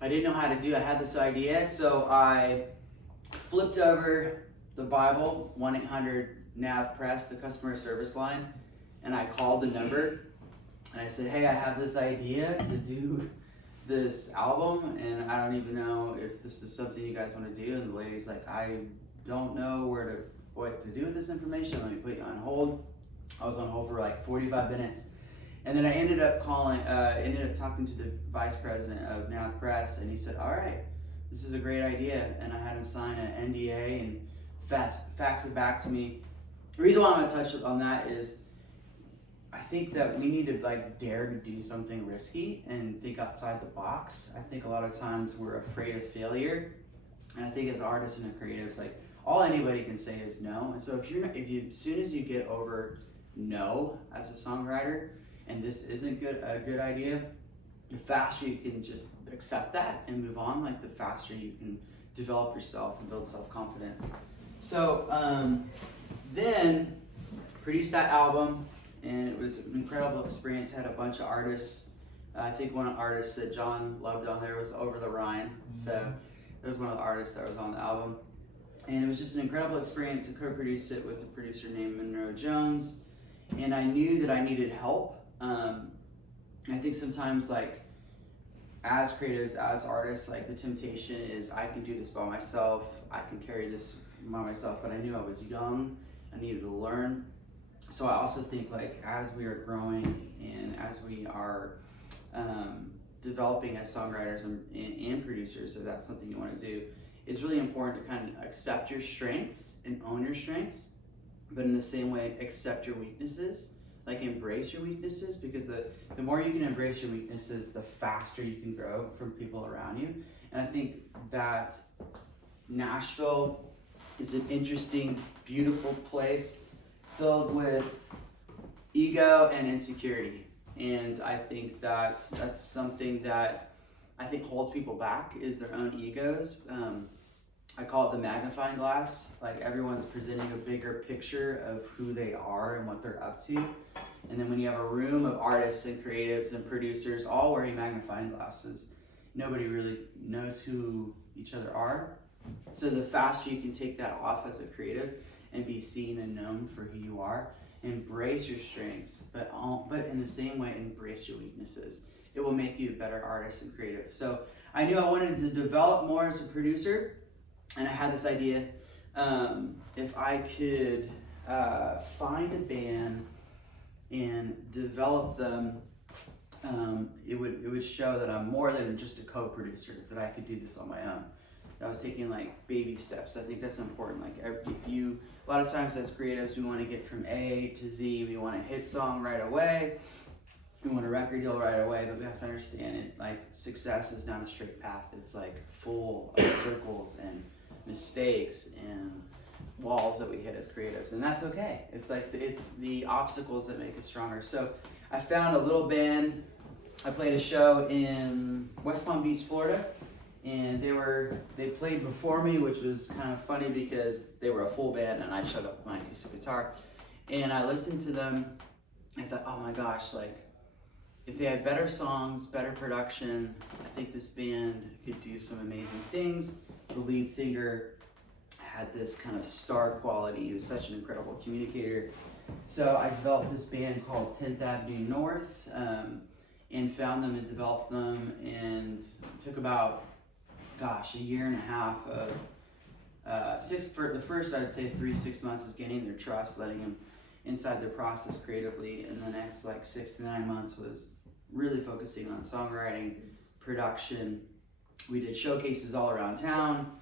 I didn't know how to do. I had this idea, so I flipped over the Bible, 1-800-NAV-PRESS, the customer service line, and I called the number, and I said, hey, I have this idea to do this album, and I don't even know if this is something you guys want to do. And the lady's like, I don't know what to do with this information. Let me put you on hold. I was on hold for like 45 minutes. And then I ended up talking to the vice president of NAV-PRESS, and he said, all right, this is a great idea. And I had him sign an NDA and fax it back to me. The reason why I want to touch on that is I think that we need to dare to do something risky and think outside the box. I think a lot of times we're afraid of failure. And I think as artists and creatives, all anybody can say is no. And so as soon as you get over no as a songwriter, and this isn't a good idea, the faster you can just accept that and move on, the faster you can develop yourself and build self-confidence. So then produced that album, and it was an incredible experience. Had a bunch of artists. I think one of the artists that John loved on there was Over the Rhine. So it was one of the artists that was on the album. And it was just an incredible experience. I co-produced it with a producer named Monroe Jones. And I knew that I needed help. I think sometimes as creatives, as artists, the temptation is I can do this by myself, I can carry this by myself, but I knew I was young, I needed to learn. So I also think as we are growing and as we are developing as songwriters and producers, if that's something you want to do, it's really important to kind of accept your strengths and own your strengths, but in the same way, accept your weaknesses. Embrace your weaknesses, because the more you can embrace your weaknesses, the faster you can grow from people around you. And I think that Nashville is an interesting, beautiful place filled with ego and insecurity. And I think that that's something that I think holds people back, is their own egos. I call it the magnifying glass. Everyone's presenting a bigger picture of who they are and what they're up to. And then when you have a room of artists and creatives and producers all wearing magnifying glasses, nobody really knows who each other are. So the faster you can take that off as a creative and be seen and known for who you are, embrace your strengths, but in the same way, embrace your weaknesses. It will make you a better artist and creative. So I knew I wanted to develop more as a producer, and I had this idea, if I could find a band and develop them, it would show that I'm more than just a co-producer, that I could do this on my own. I was taking baby steps. I think that's important. A lot of times as creatives, we want to get from A to Z. We want a hit song right away. We want a record deal right away, but we have to understand it. Success is not a straight path. It's full of circles and mistakes and walls that we hit as creatives, and that's okay. It's it's the obstacles that make us stronger. So I found a little band. I played a show in West Palm Beach, Florida, and they played before me, which was kind of funny because they were a full band and I showed up with my acoustic guitar. And I listened to them. I thought, oh my gosh, if they had better songs, better production, I think this band could do some amazing things. The lead singer had this kind of star quality. He was such an incredible communicator. So I developed this band called 10th Avenue North, and found them and developed them, and it took about, a year and a half of for the first, I'd say 3-6 months is getting their trust, letting them inside their process creatively, and the next 6 to 9 months was really focusing on songwriting, production. We did showcases all around town.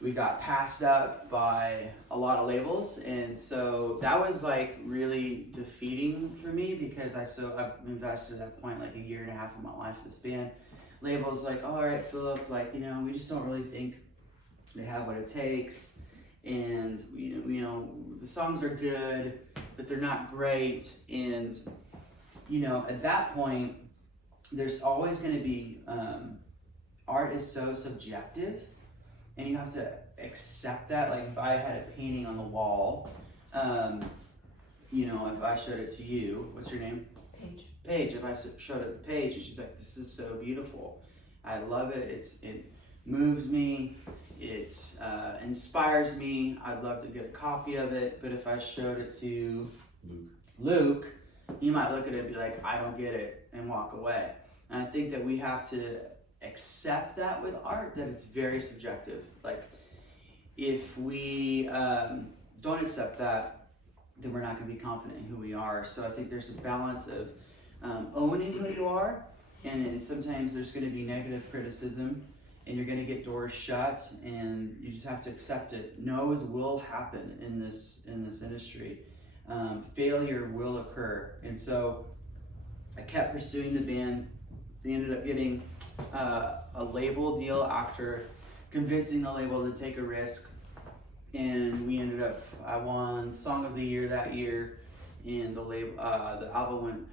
We got passed up by a lot of labels, and so that was really defeating for me, because I've invested at that point a year and a half of my life in this band. Labels all right, Philip, we just don't really think they have what it takes, and the songs are good, but they're not great. And at that point, there's always going to be art is so subjective, and you have to accept that. If I had a painting on the wall, if I showed it to you, what's your name? Paige. Paige, if I showed it to Paige and she's like, this is so beautiful, I love it. It moves me. It inspires me. I'd love to get a copy of it, but if I showed it to Luke, he might look at it and be like, I don't get it, and walk away. And I think that we have to accept that with art, that it's very subjective. Like, if we don't accept that, then we're not going to be confident in who we are. So I think there's a balance of owning who you are, and sometimes there's going to be negative criticism, and you're going to get doors shut, and you just have to accept it. No's will happen in this industry. Failure will occur, and so I kept pursuing the band. They ended up getting a label deal after convincing the label to take a risk, and we ended up, I won Song of the Year that year, and the album went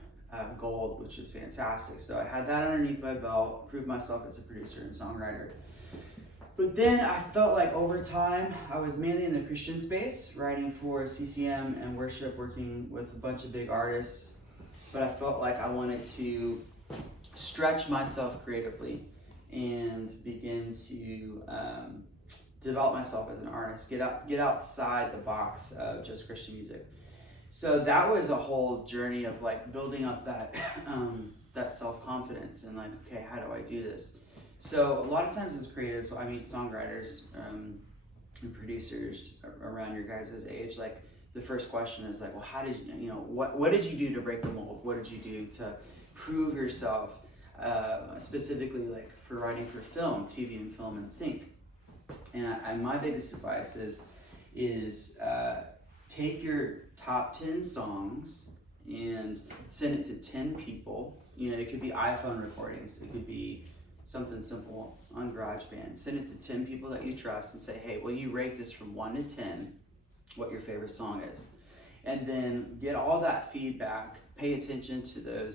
gold, which is fantastic. So I had that underneath my belt, proved myself as a producer and songwriter. But then I felt like over time, I was mainly in the Christian space, writing for CCM and worship, working with a bunch of big artists. But I felt like I wanted to stretch myself creatively and begin to develop myself as an artist, get outside the box of just Christian music. So that was a whole journey of like building up that that self-confidence and like, okay, how do I do this? So a lot of times as creatives, I meet songwriters and producers around your guys' age. Like the first question is like, well, how did you what did you do to break the mold? What did you do to prove yourself? Specifically like for writing for film, TV and film and sync. And my biggest advice is take your top 10 songs and send it to 10 people. It could be iPhone recordings. It could be something simple on GarageBand. Send it to 10 people that you trust and say, hey, will you rate this from 1 to 10, what your favorite song is? And then get all that feedback, pay attention to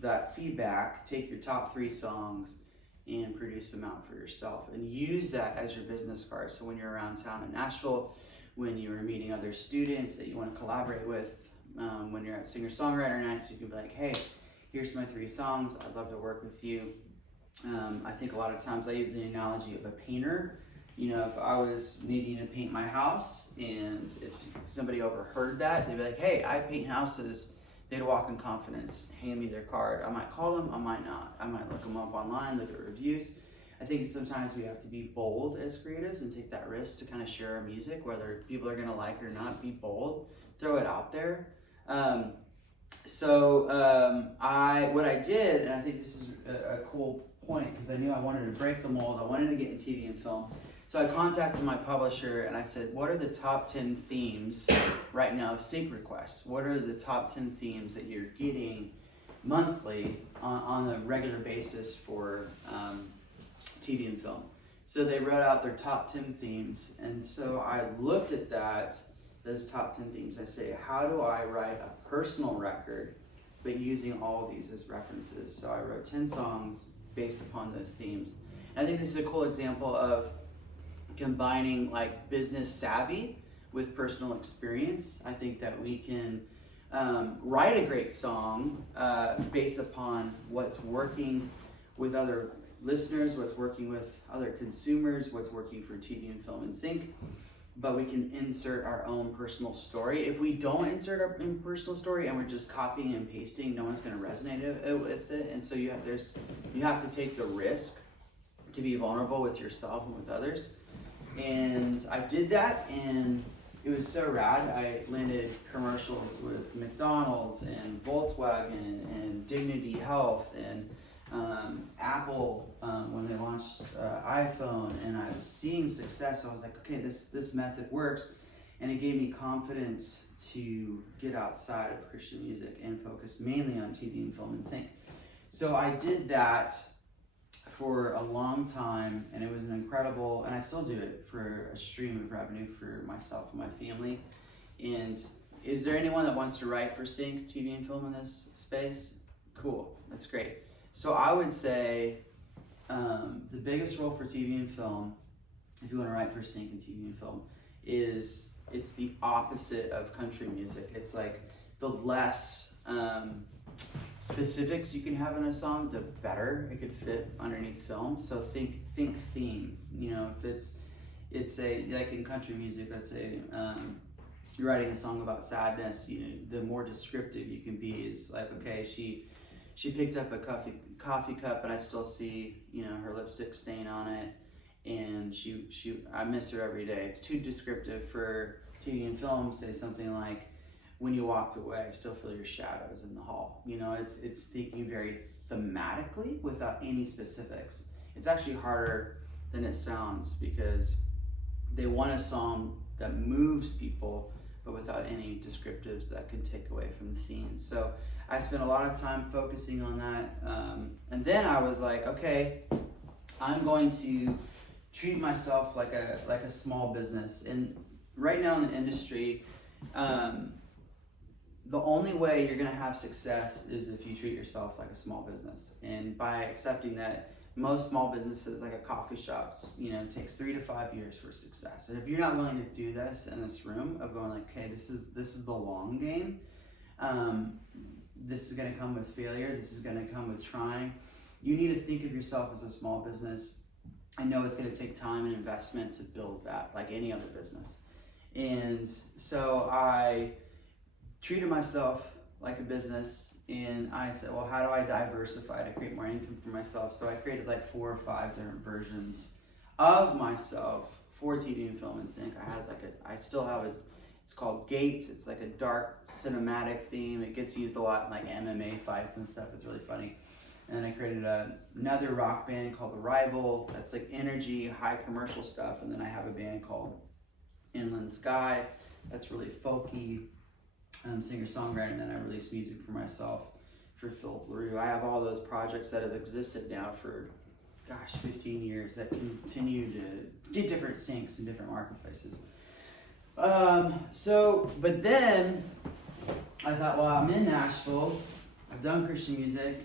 that feedback, take your top 3 songs and produce them out for yourself and use that as your business card. So when you're around town in Nashville, when you're meeting other students that you want to collaborate with, when you're at singer-songwriter nights, you can be like, hey, here's my 3 songs. I'd love to work with you. I think a lot of times I use the analogy of a painter. If I was needing to paint my house and if somebody overheard that, they'd be like, hey, I paint houses. They'd walk in confidence, hand me their card. I might call them, I might not. I might look them up online, look at reviews. I think sometimes we have to be bold as creatives and take that risk to kind of share our music, whether people are gonna like it or not. Be bold, throw it out there. What I did, and I think this is a cool point because I knew I wanted to break the mold. I wanted to get in TV and film. So I contacted my publisher and I said, what are the top 10 themes right now of sync requests? What are the top 10 themes that you're getting monthly on a regular basis for TV and film? So they wrote out their top 10 themes. And so I looked at those top 10 themes. I say, how do I write a personal record, but using all of these as references? So I wrote 10 songs based upon those themes. And I think this is a cool example of combining like business savvy with personal experience. I think that we can write a great song based upon what's working with other listeners, what's working with other consumers, what's working for TV and film and sync, but we can insert our own personal story. If we don't insert our own personal story and we're just copying and pasting, no one's going to resonate with it. And so you have to take the risk to be vulnerable with yourself and with others. And I did that, and it was so rad. I landed commercials with McDonald's and Volkswagen and Dignity Health and Apple when they launched iPhone, and I was seeing success. I was like, okay, this method works, and it gave me confidence to get outside of Christian music and focus mainly on TV and film and sync. So I did that for a long time, and it was an incredible, and I still do it for a stream of revenue for myself and my family. And is there anyone that wants to write for sync, TV and film in this space? Cool, that's great. So I would say the biggest role for TV and film, if you want to write for sync and TV and film, is it's the opposite of country music. It's like the less specifics you can have in a song, the better it could fit underneath film. So think theme. You know, if it's a, like in country music, let's say you're writing a song about sadness, you know, the more descriptive you can be is like, okay, she picked up a coffee cup and I still see, you know, her lipstick stain on it, and I miss her every day. It's too descriptive for TV and film. Say something like, when you walked away, I still feel your shadows in the hall. You know, it's thinking very thematically without any specifics. It's actually harder than it sounds, because they want a song that moves people, but without any descriptives that can take away from the scene. So I spent a lot of time focusing on that. And then I was like, okay, I'm going to treat myself like a small business. And right now in the industry, the only way you're gonna have success is if you treat yourself like a small business. And by accepting that most small businesses, like a coffee shop, you know, it takes 3 to 5 years for success. And if you're not willing to do this in this room of going like, okay, this is the long game. This is gonna come with failure. This is gonna come with trying. You need to think of yourself as a small business. I know it's gonna take time and investment to build that, like any other business. And so I treated myself like a business, and I said, well, how do I diversify to create more income for myself? So I created like 4 or 5 different versions of myself for TV and film and sync. I still have it's called Gates. It's like a dark cinematic theme. It gets used a lot in like MMA fights and stuff. It's really funny. And then I created another rock band called The Rival. That's like energy, high commercial stuff. And then I have a band called Inland Sky. That's really folky, singer-songwriter. And then I released music for myself for Philip LaRue. I have all those projects that have existed now for, 15 years that continue to get different syncs in different marketplaces. But then I thought, well, I'm in Nashville. I've done Christian music.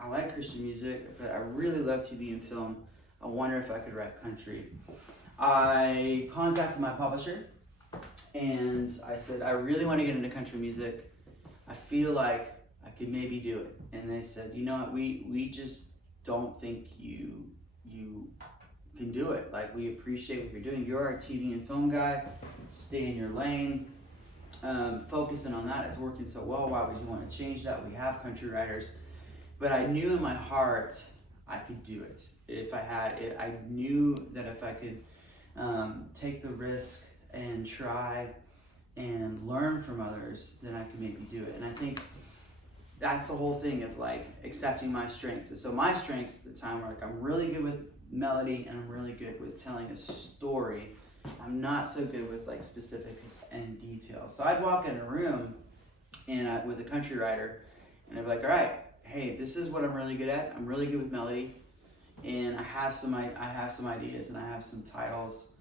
I like Christian music, but I really love TV and film. I wonder if I could write country. I contacted my publisher and I said, I really want to get into country music. I feel like I could maybe do it. And they said, you know what, we just don't think you can do it. Like, we appreciate what you're doing. You're a TV and film guy. Stay in your lane. Focusing on that. It's working so well. Why would you want to change that? We have country writers. But I knew in my heart I could do it. If I had it, I knew that if I could take the risk and try and learn from others, then I could maybe do it. And I think that's the whole thing of like accepting my strengths. And so my strengths at the time were like, I'm really good with melody and I'm really good with telling a story. I'm not so good with like specifics and details. So I'd walk in a room and with a country writer and I'd be like, all right, hey, this is what I'm really good at. I'm really good with melody, and I have some ideas and I have some titles.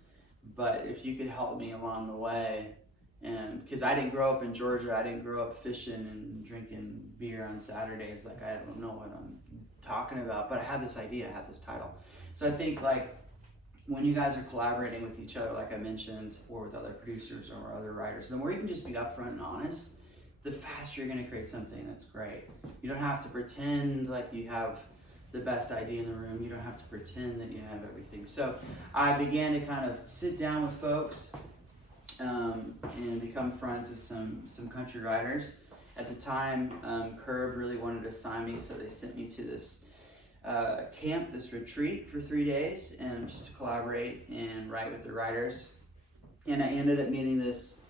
But if you could help me along the way, and because I didn't grow up in Georgia, I didn't grow up fishing and drinking beer on Saturdays. Like, I don't know what I'm talking about, but I have this idea, I have this title. So I think like when you guys are collaborating with each other, like I mentioned, or with other producers or other writers, the more you can just be upfront and honest, the faster you're going to create something that's great. You don't have to pretend like you have the best idea in the room. You don't have to pretend that you have everything. So I began to kind of sit down with folks and become friends with some country writers. At the time, Curb really wanted to sign me, so they sent me to this camp, this retreat for 3 days, and just to collaborate and write with the writers. And I ended up meeting this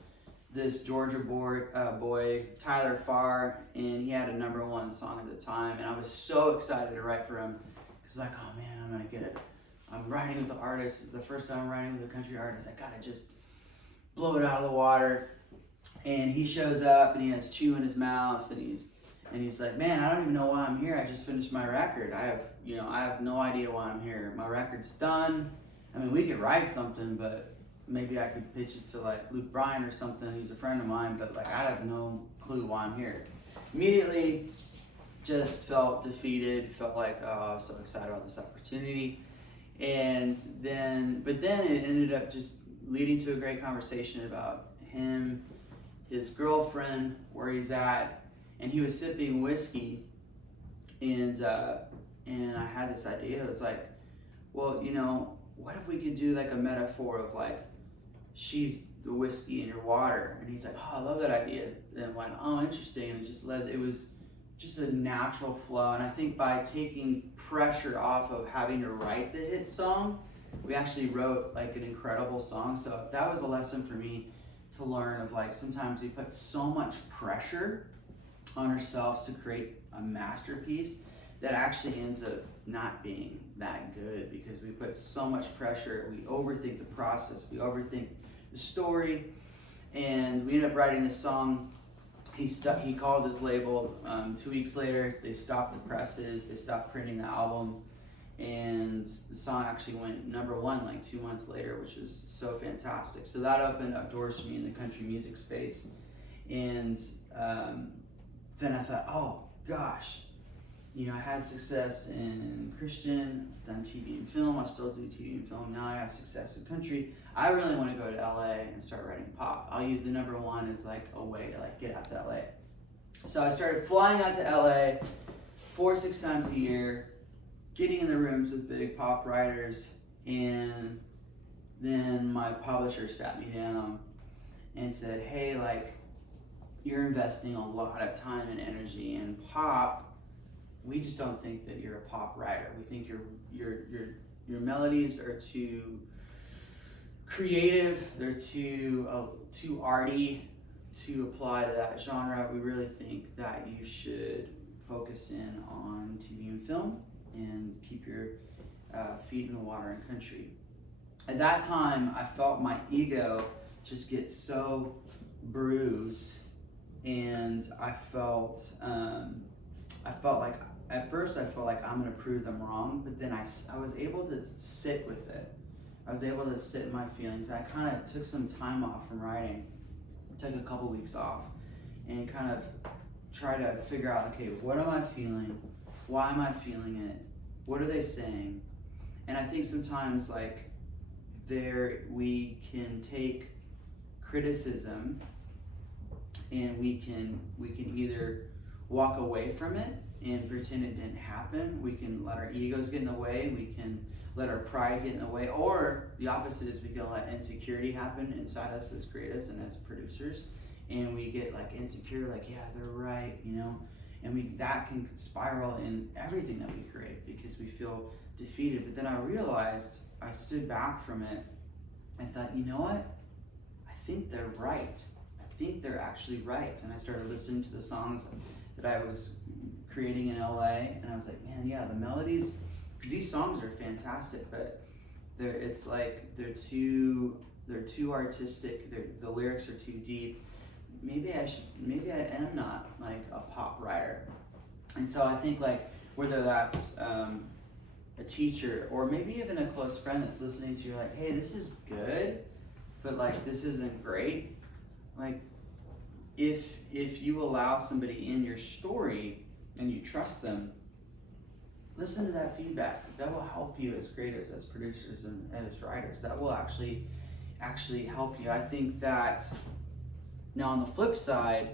Georgia boy, Tyler Farr, and he had a #1 song at the time, and I was so excited to write for him, because like, oh man, I'm gonna get it. I'm writing with the artist. It's the first time I'm writing with a country artist. I gotta just blow it out of the water. And he shows up and he has chew in his mouth, and he's like, man, I don't even know why I'm here. I just finished my record. I have no idea why I'm here. My record's done. I mean, we could write something, but maybe I could pitch it to like Luke Bryan or something. He's a friend of mine, but like, I have no clue why I'm here. Immediately just felt defeated, felt like, oh, I was so excited about this opportunity. But then it ended up just leading to a great conversation about him, his girlfriend, where he's at, and he was sipping whiskey, and I had this idea. It was like, well, what if we could do like a metaphor of like, she's the whiskey in your water? And he's like, oh, I love that idea. And I'm like, oh, interesting. And it was just a natural flow. And I think by taking pressure off of having to write the hit song, we actually wrote like an incredible song. So that was a lesson for me to learn of like, sometimes we put so much pressure on ourselves to create a masterpiece that actually ends up not being that good, because we put so much pressure, we overthink the process, we overthink the story, and we ended up writing this song. He called his label. 2 weeks later, they stopped the presses, they stopped printing the album, and the song actually went #1 like 2 months later, which was so fantastic. So that opened up doors for me in the country music space. And then I thought, oh gosh, I had success in Christian, done TV and film. I still do TV and film. Now I have success in country. I really want to go to LA and start writing pop. I'll use the #1 as like a way to like get out to LA. So I started flying out to LA 4-6 times a year, getting in the rooms with big pop writers, and then my publisher sat me down and said, hey, like, you're investing a lot of time and energy in pop. We just don't think that you're a pop writer. We think your melodies are too creative. They're too arty to apply to that genre. We really think that you should focus in on TV and film and keep your feet in the water in country. At that time, I felt my ego just get so bruised, and I felt like, at first I felt like I'm gonna prove them wrong, but then I was able to sit with it. I was able to sit in my feelings. I kind of took some time off from writing, took a couple weeks off, and kind of try to figure out, okay, what am I feeling? Why am I feeling it? What are they saying? And I think sometimes like we can take criticism, and we can either walk away from it and pretend it didn't happen. We can let our egos get in the way. We can let our pride get in the way. Or the opposite is we can let insecurity happen inside us as creatives and as producers. And we get like insecure, like, yeah, they're right, and that can spiral in everything that we create because we feel defeated. But then I realized, I stood back from it and thought, you know what? I think they're right. I think they're actually right. And I started listening to the songs that I was creating in LA, and I was like, man, yeah, the melodies, these songs are fantastic, but they're too artistic. The lyrics are too deep. Maybe I am not like a pop writer. And so I think like whether that's a teacher or maybe even a close friend that's listening to you, like, hey, this is good, but like this isn't great. Like if you allow somebody in your story and you trust them, listen to that feedback. That will help you as creators, as producers, and as writers. That will actually help you. I think that now on the flip side,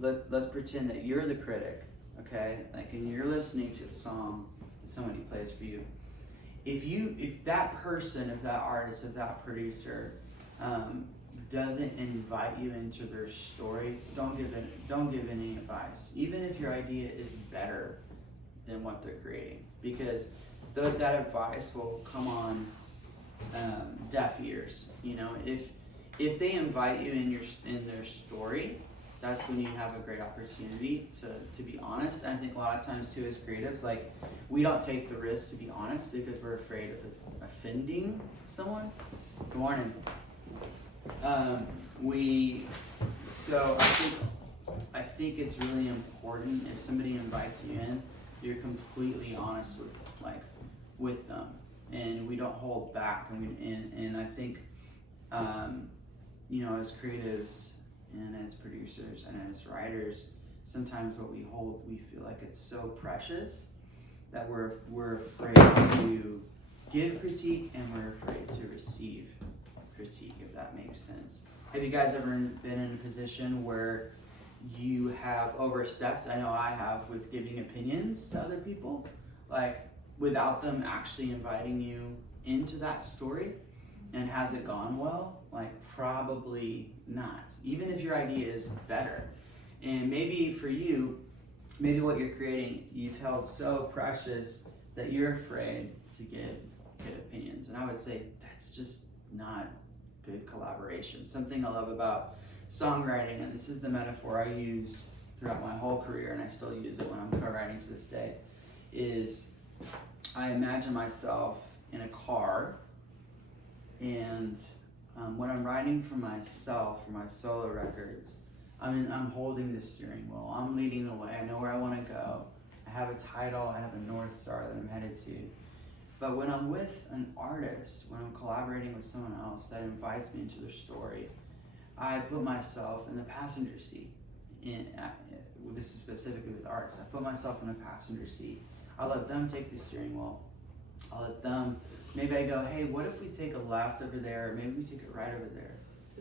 let's pretend that you're the critic, okay? Like, and you're listening to a song that somebody plays for you. If that person, if that artist, if that producer doesn't invite you into their story, don't give any advice, even if your idea is better than what they're creating, because that advice will come on deaf ears. If they invite you in their story, that's when you have a great opportunity to be honest. And I think a lot of times too, as creatives, like, we don't take the risk to be honest because we're afraid of offending someone. Good morning. I think it's really important, if somebody invites you in, you're completely honest with them, and we don't hold back. And I think as creatives and as producers and as writers, sometimes what we hold, we feel like it's so precious that we're afraid to give critique, and we're afraid to receive critique, if that makes sense. Have you guys ever been in a position where you have overstepped? I know I have, with giving opinions to other people, like without them actually inviting you into that story. And has it gone well? Like, probably not. Even if your idea is better. And maybe for you, maybe what you're creating, you've held so precious that you're afraid to give opinions. And I would say that's just not good collaboration. Something I love about songwriting, and this is the metaphor I used throughout my whole career, and I still use it when I'm co-writing to this day, is I imagine myself in a car, and when I'm writing for myself, for my solo records, I'm holding the steering wheel. I'm leading the way. I know where I want to go. I have a title. I have a North Star that I'm headed to. But when I'm with an artist, when I'm collaborating with someone else that invites me into their story, I put myself in the passenger seat. This is specifically with artists. I put myself in the passenger seat. I let them take the steering wheel. I'll let them, maybe I go, hey, what if we take a left over there? Maybe we take it right over there.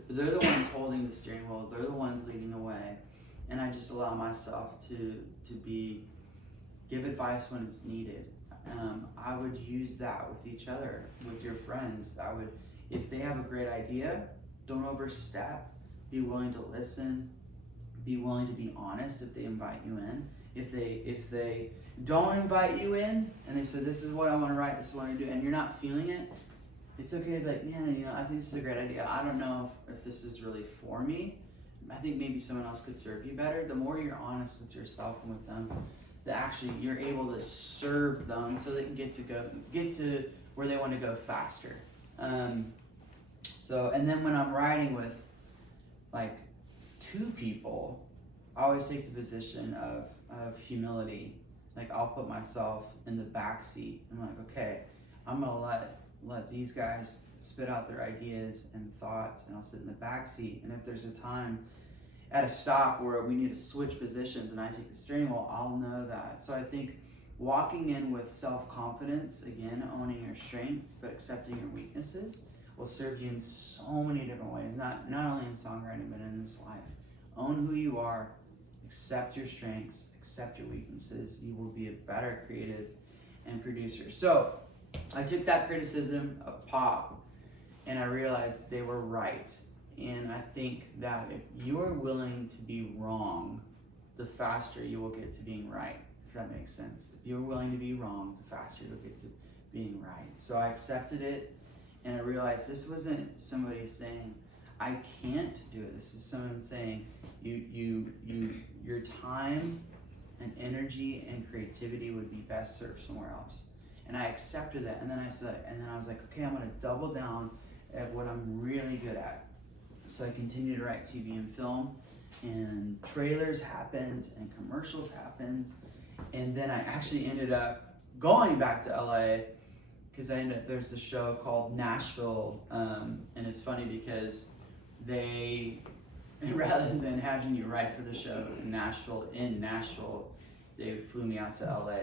But they're the ones holding the steering wheel. They're the ones leading the way. And I just allow myself to give advice when it's needed. I would use that with each other, with your friends. If they have a great idea, don't overstep. Be willing to listen. Be willing to be honest if they invite you in. If they don't invite you in and they say, this is what I want to write, this is what I want to do, and you're not feeling it, it's okay to be like, man, I think this is a great idea. I don't know if this is really for me. I think maybe someone else could serve you better. The more you're honest with yourself and with them, you're able to serve them so they can get to where they want to go faster. And then when I'm writing with like two people, I always take the position of humility. Like, I'll put myself in the back seat. I'm like, okay, I'm gonna let these guys spit out their ideas and thoughts, and I'll sit in the back seat. And if there's a time at a stop where we need to switch positions and I take the steering wheel, I'll know that. So I think walking in with self-confidence, again, owning your strengths, but accepting your weaknesses, will serve you in so many different ways, not only in songwriting, but in this life. Own who you are, accept your strengths, accept your weaknesses. You will be a better creative and producer. So I took that criticism of pop and I realized they were right. And I think that if you're willing to be wrong, the faster you will get to being right, if that makes sense. If you're willing to be wrong, the faster you'll get to being right. So I accepted it, and I realized this wasn't somebody saying, I can't do it. This is someone saying, your time and energy and creativity would be best served somewhere else. And I accepted that, and then I was like, okay, I'm gonna double down at what I'm really good at. So I continued to write TV and film, and trailers happened, and commercials happened, and then I actually ended up going back to LA, because there's a show called Nashville, and it's funny because they, rather than having you write for the show in Nashville, they flew me out to LA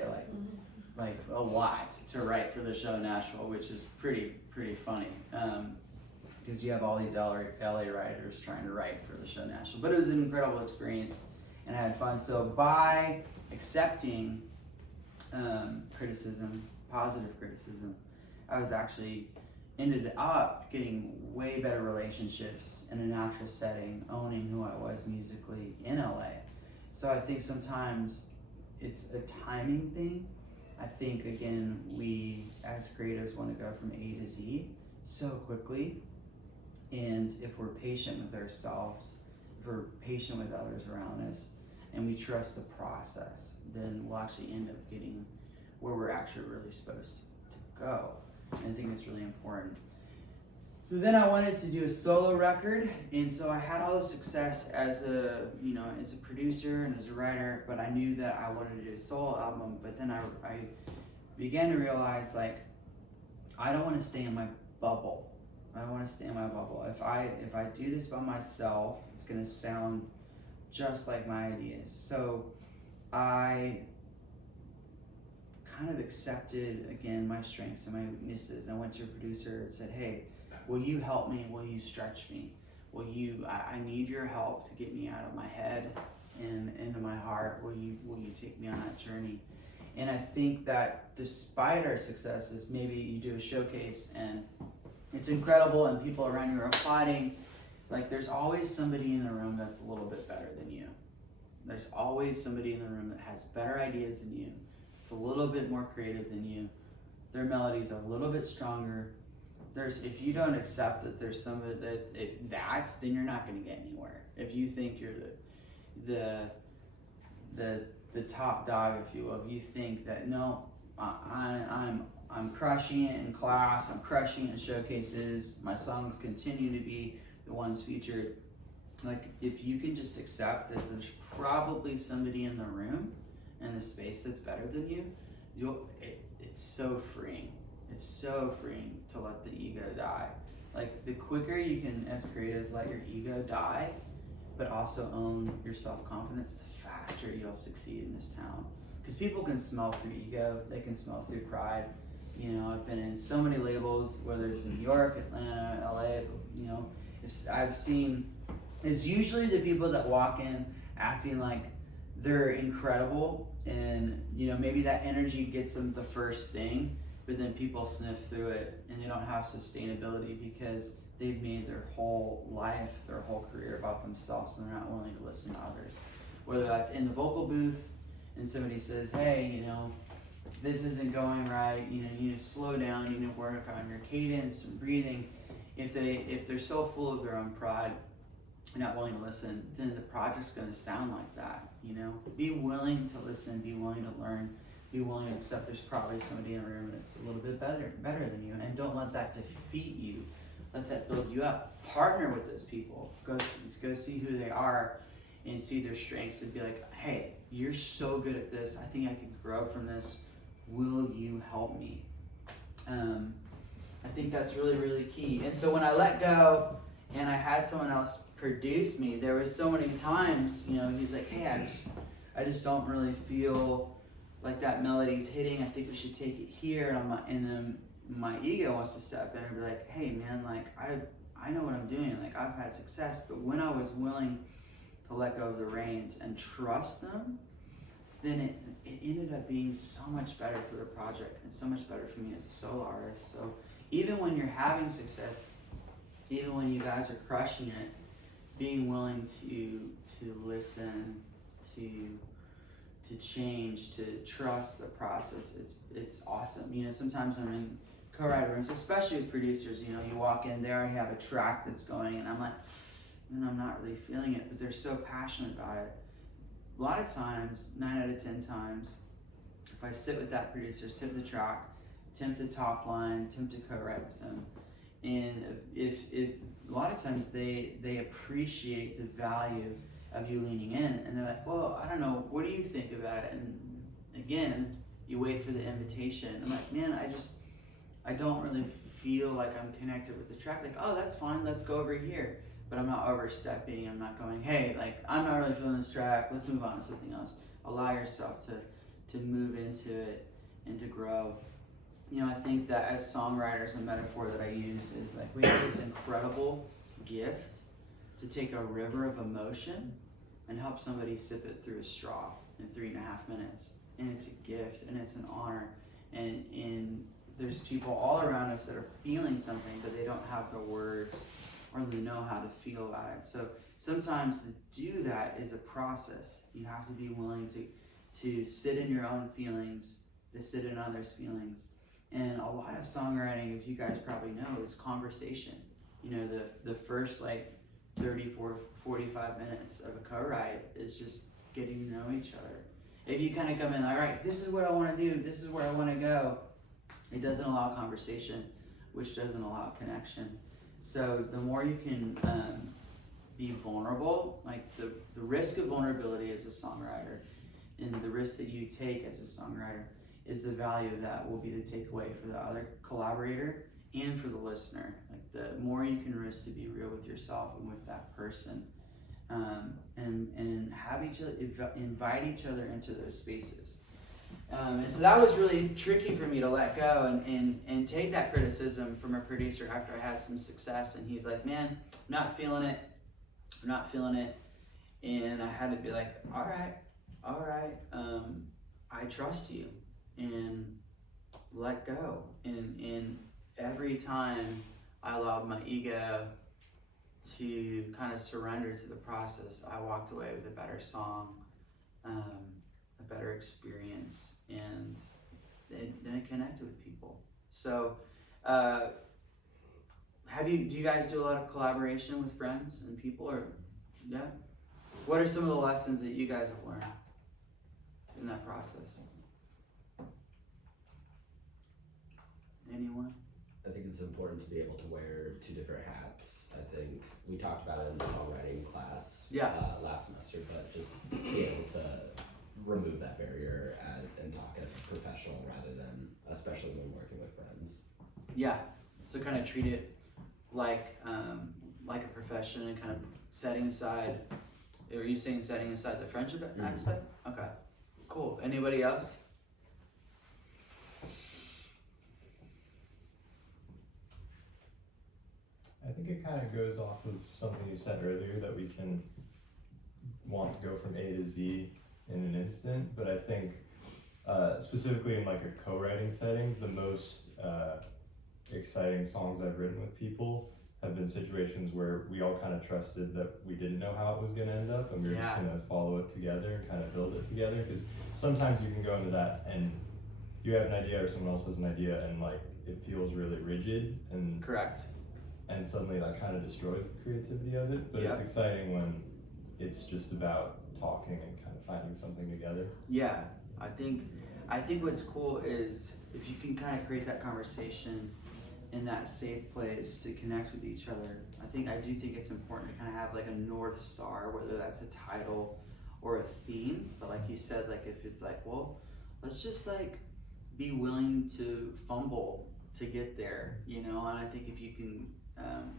like a lot to write for the show in Nashville, which is pretty funny. Because you have all these LA writers trying to write for the show Nashville. But it was an incredible experience, and I had fun. So by accepting criticism, positive criticism, I was actually ended up getting way better relationships in a natural setting, owning who I was musically in LA. So I think sometimes it's a timing thing. I think, again, we as creatives want to go from A to Z so quickly. And if we're patient with ourselves, if we're patient with others around us, and we trust the process, then we'll actually end up getting where we're actually really supposed to go. And I think it's really important. So then I wanted to do a solo record, and so I had all the success as a producer and as a writer, but I knew that I wanted to do a solo album. But then I began to realize, like, I don't want to stay in my bubble. I don't want to stay in my bubble. If I do this by myself, it's going to sound just like my ideas. So I kind of accepted, again, my strengths and my weaknesses. And I went to a producer and said, hey, will you help me? Will you stretch me? I need your help to get me out of my head and into my heart. Will you take me on that journey? And I think that despite our successes, maybe you do a showcase and it's incredible and people around you are applauding. Like, there's always somebody in the room that's a little bit better than you. There's always somebody in the room that has better ideas than you. It's a little bit more creative than you. Their melodies are a little bit stronger. If you don't accept that there's somebody then you're not going to get anywhere. If you think you're the top dog, if you will, if you think that no, I'm crushing it in class, I'm crushing it in showcases, my songs continue to be the ones featured. Like, if you can just accept that there's probably somebody in the room and the space that's better than you, it's so freeing. It's so freeing to let the ego die. Like, the quicker you can, as creatives, let your ego die, but also own your self-confidence, the faster you'll succeed in this town. Because people can smell through ego, they can smell through pride. You know, I've been in so many labels, whether it's in New York, Atlanta, LA, you know, I've seen, it's usually the people that walk in acting like they're incredible, and, you know, maybe that energy gets them the first thing, but then people sniff through it and they don't have sustainability because they've made their whole life, their whole career about themselves, and they're not willing to listen to others. Whether that's in the vocal booth and somebody says, hey, you know, this isn't going right, you know, you need to slow down, you need to work on your cadence and breathing. If they're so full of their own pride and not willing to listen, then the project's going to sound like that. You know, be willing to listen, be willing to learn, be willing to accept there's probably somebody in the room that's a little bit better than you, and don't let that defeat you. Let that build you up. Partner with those people. Go see who they are and see their strengths and be like, hey, you're so good at this. I think I could grow from this. Will you help me? I think that's really, really key. And so when I let go and I had someone else produce me, there was so many times, you know, he's like, hey, I just don't really feel like that melody's hitting. I think we should take it here. And then my ego wants to step in and be like, hey man, like I know what I'm doing. Like, I've had success, but when I was willing to let go of the reins and trust them, then it ended up being so much better for the project and so much better for me as a solo artist. So even when you're having success, even when you guys are crushing it, being willing to listen, to change, to trust the process, it's awesome. You know, sometimes I'm in co-write rooms, especially with producers, you know, you walk in, they already have a track that's going, and I'm like, man, I'm not really feeling it, but they're so passionate about it. A lot of times, 9 out of 10 times, if I sit with that producer, sit with the track, attempt to top line, attempt to co-write with them, and if a lot of times they appreciate the value of you leaning in, and they're like, well, I don't know, what do you think about it? And again, you wait for the invitation. I'm like, man, I don't really feel like I'm connected with the track. Like, oh, that's fine, let's go over here. But I'm not overstepping, I'm not going, hey, like, I'm not really feeling this track, let's move on to something else. Allow yourself to move into it and to grow. You know, I think that as songwriters, a metaphor that I use is like, we have this incredible gift to take a river of emotion and help somebody sip it through a straw in 3.5 minutes. And it's a gift and it's an honor. And there's people all around us that are feeling something, but they don't have the words or they know how to feel about it. So sometimes to do that is a process. You have to be willing to sit in your own feelings, to sit in others' feelings. And a lot of songwriting, as you guys probably know, is conversation. You know, the first like 30, 45 minutes of a co-write is just getting to know each other. If you kind of come in, all right, this is what I want to do, this is where I want to go, it doesn't allow conversation, which doesn't allow connection. So the more you can be vulnerable, like the risk of vulnerability as a songwriter and the risk that you take as a songwriter is the value of that will be the takeaway for the other collaborator and for the listener. Like, the more you can risk to be real with yourself and with that person, and have each other, invite each other into those spaces. And so that was really tricky for me to let go and take that criticism from a producer after I had some success. And he's like, man, I'm not feeling it. I'm not feeling it. And I had to be like, all right, I trust you, and let go. And every time I allowed my ego to kind of surrender to the process, I walked away with a better song, a better experience, and then it connected with people. So, do you guys do a lot of collaboration with friends and people, or yeah? What are some of the lessons that you guys have learned in that process? Anyone? I think it's important to be able to wear two different hats. I think we talked about it in the songwriting class last semester, but just be able to remove that barrier and talk as a professional rather than, especially when working with friends. Yeah, so kind of treat it like a profession and kind of setting aside. Are you saying setting aside the friendship aspect? Okay, cool. Anybody else? I think it kind of goes off of something you said earlier, that we can want to go from A to Z in an instant, but I think specifically in like a co-writing setting, the most exciting songs I've written with people have been situations where we all kind of trusted that we didn't know how it was going to end up, and we were just going to follow it together and kind of build it together. Because sometimes you can go into that and you have an idea or someone else has an idea and like it feels really rigid, and correct, and suddenly that kind of destroys the creativity of it. But it's exciting when it's just about talking and kind of finding something together. Yeah, I think what's cool is if you can kind of create that conversation in that safe place to connect with each other. I do think it's important to kind of have like a North Star, whether that's a title or a theme. But like you said, like if it's like, well, let's just like be willing to fumble to get there, you know. And I think if you can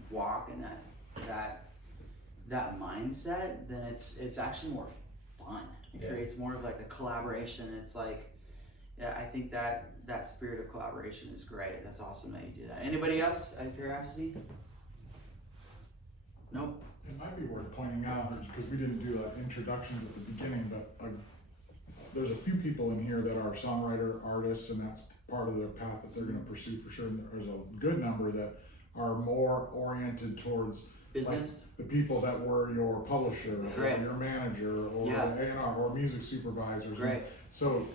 walk in that mindset, then it's actually more fun. It creates more of like a collaboration. It's like, yeah, I think that spirit of collaboration is great. That's awesome that you do that. Anybody else out of curiosity? Nope. It might be worth pointing out, because we didn't do like introductions at the beginning, but there's a few people in here that are songwriter artists, and that's part of their path that they're going to pursue for sure. And there's a good number that are more oriented towards business, like the people that were your publisher or your manager or the A&R or music supervisors. Great. So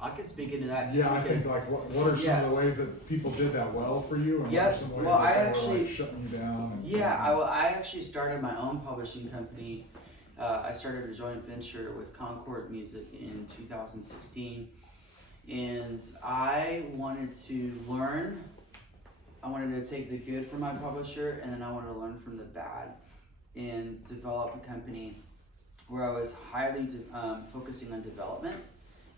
I could speak into that too. Yeah, I think like what are some of the ways that people did that well for you, and what are some ways well, that they were like shutting you down? I actually started my own publishing company. I started a joint venture with Concord Music in 2016, and I wanted to learn. I wanted to take the good from my publisher, and then I wanted to learn from the bad and develop a company where I was highly focusing on development.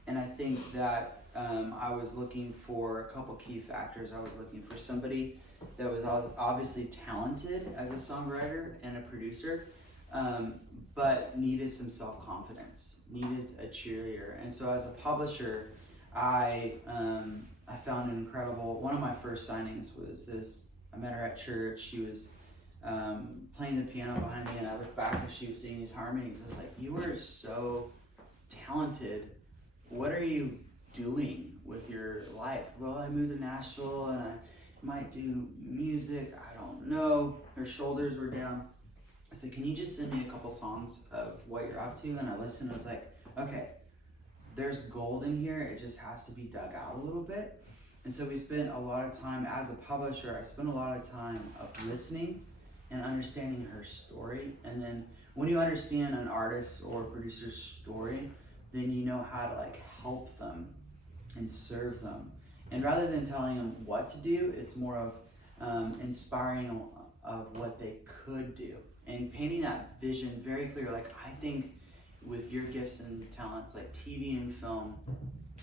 And I think that I was looking for a couple key factors. I was looking for somebody that was obviously talented as a songwriter and a producer, but needed some self-confidence, needed a cheerleader. And so as a publisher, I found an incredible, one of my first signings was this. I met her at church. She was playing the piano behind me, and I looked back and she was singing these harmonies. I was like, you are so talented. What are you doing with your life? Well, I moved to Nashville and I might do music. I don't know. Her shoulders were down. I said, can you just send me a couple songs of what you're up to? And I listened. I was like, okay, there's gold in here. It just has to be dug out a little bit. And so we spent a lot of time as a publisher. I spent a lot of time of listening and understanding her story. And then when you understand an artist or a producer's story, then you know how to like help them and serve them. And rather than telling them what to do, it's more of inspiring them of what they could do and painting that vision very clear. Like, I think with your gifts and talents, like TV and film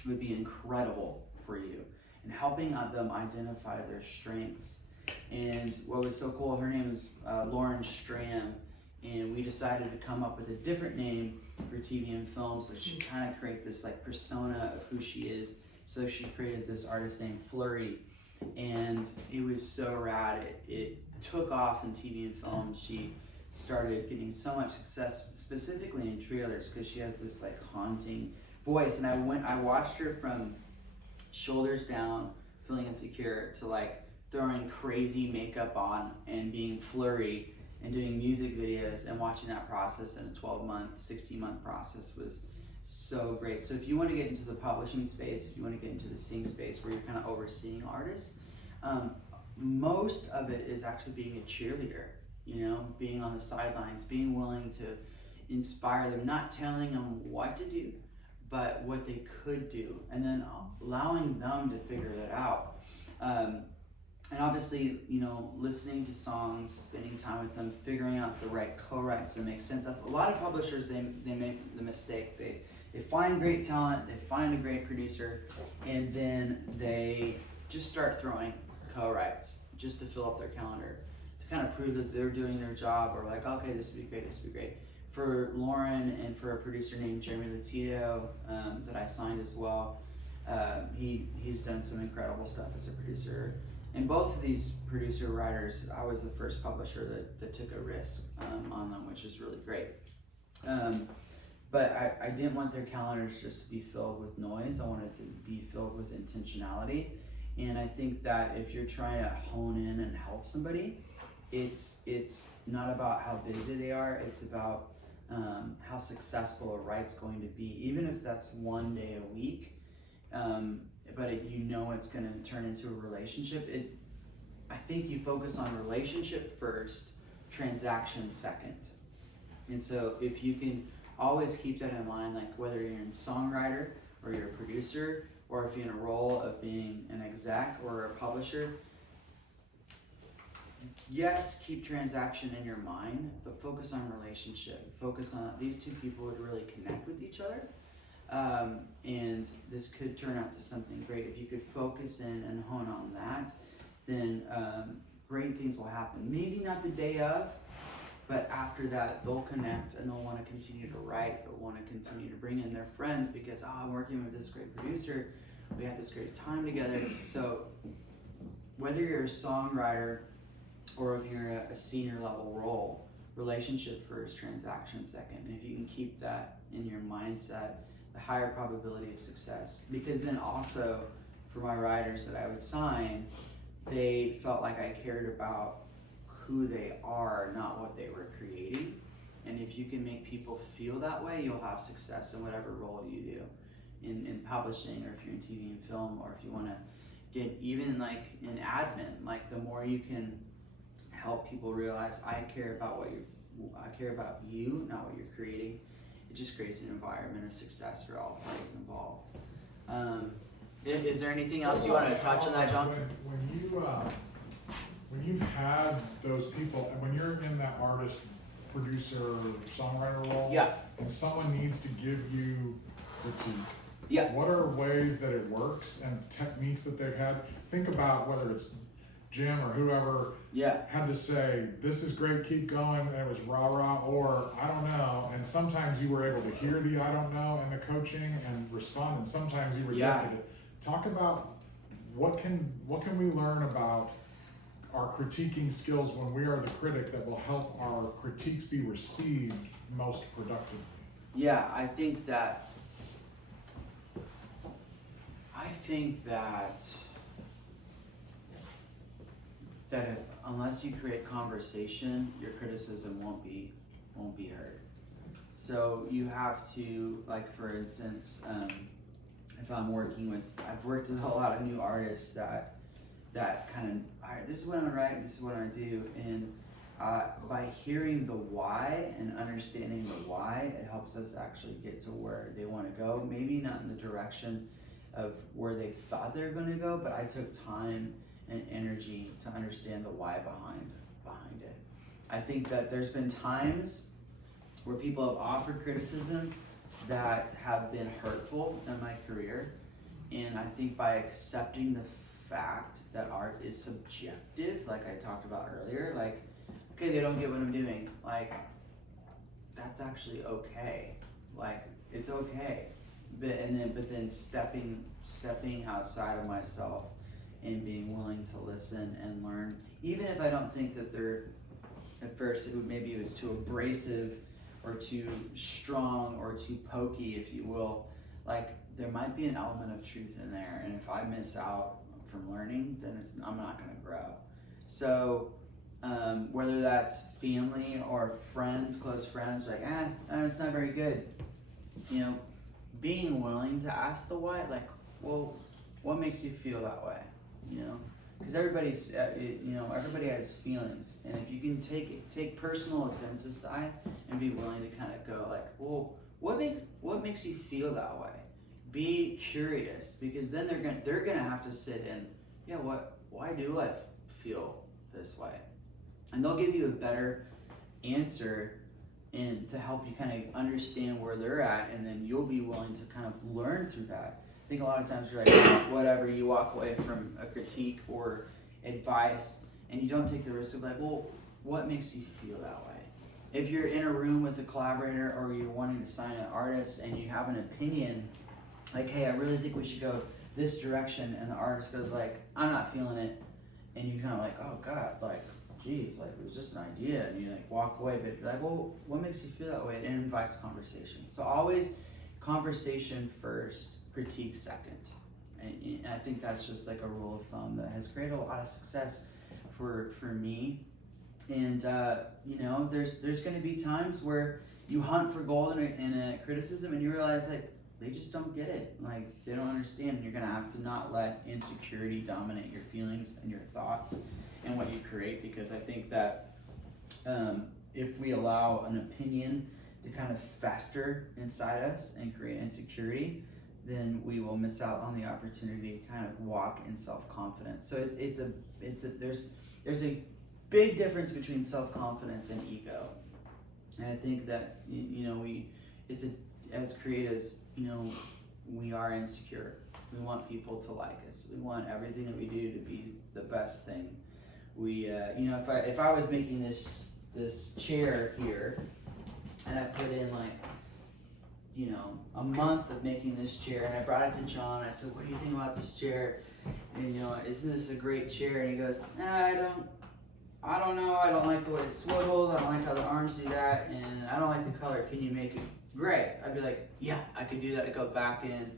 would be incredible for you, and helping them identify their strengths. And what was so cool, her name is Lauren Stram, and we decided to come up with a different name for TV and film, so she kind of create this like persona of who she is. So she created this artist named Flurry, and it was so rad. It took off in TV and film. She started getting so much success, specifically in trailers, because she has this like haunting voice. And I watched her from shoulders down, feeling insecure, to like throwing crazy makeup on and being Flurry and doing music videos, and watching that process in a 12-month, 16-month process was so great. So if you want to get into the publishing space, if you want to get into the sing space where you're kind of overseeing artists, most of it is actually being a cheerleader, you know, being on the sidelines, being willing to inspire them, not telling them what to do, but what they could do, and then allowing them to figure that out. And obviously, you know, listening to songs, spending time with them, figuring out the right co-writes that make sense. A lot of publishers, they make the mistake. They find great talent, they find a great producer, and then they just start throwing co-writes just to fill up their calendar, to kind of prove that they're doing their job, or like, okay, this would be great, this would be great. For Lauren and for a producer named Jeremy Latito that I signed as well, he's done some incredible stuff as a producer. And both of these producer writers, I was the first publisher that took a risk on them, which is really great. But I didn't want their calendars just to be filled with noise. I wanted it to be filled with intentionality. And I think that if you're trying to hone in and help somebody, it's not about how busy they are, it's about how successful a write's going to be, even if that's one day a week. But you know it's going to turn into a relationship. I think you focus on relationship first, transaction second. And so if you can always keep that in mind, like whether you're in songwriter or you're a producer, or if you're in a role of being an exec or a publisher, yes, keep transaction in your mind, but focus on relationship. Focus on these two people would really connect with each other. And this could turn out to something great. If you could focus in and hone on that, then great things will happen. Maybe not the day of, but after that, they'll connect and they'll want to continue to write. They'll want to continue to bring in their friends because, I'm working with this great producer. We had this great time together. So whether you're a songwriter or if you're a senior level role, relationship first, transaction second. And if you can keep that in your mindset, the higher probability of success. Because then also, for my writers that I would sign, they felt like I cared about who they are, not what they were creating. And if you can make people feel that way, you'll have success in whatever role you do in publishing, or if you're in TV and film, or if you want to get even like in admin. Like the more you can help people realize I care about you, not what you're creating, it just creates an environment of success for all parties involved. Is there anything else you want to touch on that, John? When you've had those people, when you're in that artist, producer, songwriter role, Yeah. and someone needs to give you critique, Yeah. what are ways that it works and techniques that they've had? Think about whether it's Jim or whoever had to say, this is great, keep going, and it was rah-rah, or I don't know, and sometimes you were able to hear the I don't know and the coaching and respond, and sometimes you rejected it. Talk about what can we learn about our critiquing skills when we are the critic that will help our critiques be received most productively. Yeah, I think that if, unless you create conversation, your criticism won't be heard. So you have to, like for instance, if I've worked with a lot of new artists that kind of, all right, this is what I'm gonna write, this is what I'm gonna do, and by hearing the why and understanding the why, it helps us actually get to where they want to go. Maybe not in the direction of where they thought they were going to go, but I took time and energy to understand the why behind it. I think that there's been times where people have offered criticism that have been hurtful in my career, and I think by accepting the fact that art is subjective, like I talked about earlier, like, okay, they don't get what I'm doing, like, that's actually okay. like it's okay. But then stepping outside of myself and being willing to listen and learn, even if I don't think that they're, at first maybe it was too abrasive or too strong or too pokey, if you will. Like there might be an element of truth in there, and if I miss out from learning, then I'm not going to grow. So whether that's family or friends, close friends, like it's not very good. Being willing to ask the why, like, well, what makes you feel that way? Because everybody's, everybody has feelings, and if you can take personal offense aside and be willing to kind of go like, well, what makes you feel that way? Be curious, because then they're gonna have to sit in, why do I feel this way? And they'll give you a better answer and to help you kind of understand where they're at, and then you'll be willing to kind of learn through that. I think a lot of times you're like, whatever, you walk away from a critique or advice and you don't take the risk of like, well, what makes you feel that way? If you're in a room with a collaborator or you're wanting to sign an artist and you have an opinion, like, hey, I really think we should go this direction, and the artist goes like, I'm not feeling it, and you kind of like, oh God, like, geez, like it was just an idea, and you like walk away, but you're like, well, what makes you feel that way? It invites conversation. So always conversation first, critique second. And I think that's just like a rule of thumb that has created a lot of success for me. And there's going to be times where you hunt for gold in a criticism and you realize that they just don't get it. Like they don't understand. And you're going to have to not let insecurity dominate your feelings and your thoughts and what you create, because I think that if we allow an opinion to kind of fester inside us and create insecurity, then we will miss out on the opportunity to kind of walk in self-confidence. So there's a big difference between self-confidence and ego. And I think that as creatives, we are insecure. We want people to like us. We want everything that we do to be the best thing. We if I was making this chair here and I put in like a month of making this chair, and I brought it to John. I said, what do you think about this chair? And isn't this a great chair? And he goes, I don't know. I don't like the way it's swiveled. I don't like how the arms do that, and I don't like the color. Can you make it gray? I'd be like, yeah, I could do that. I'd go back in,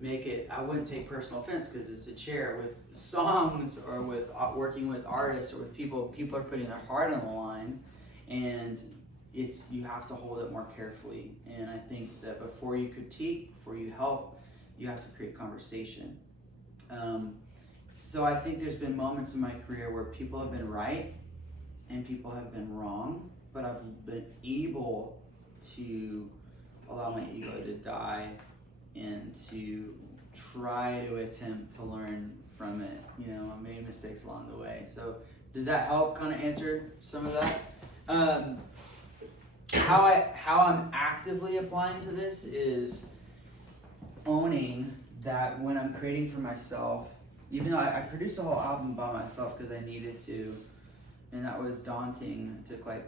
make it. I wouldn't take personal offense because it's a chair. With songs or with working with artists or with people are putting their heart on the line, and you have to hold it more carefully. And I think that before you critique, before you help, you have to create conversation. So I think there's been moments in my career where people have been right and people have been wrong, but I've been able to allow my ego to die and to try to attempt to learn from it. I made mistakes along the way. So does that help kind of answer some of that? How I'm actively applying to this is owning that when I'm creating for myself, even though I produced a whole album by myself because I needed to, and that was daunting. It took like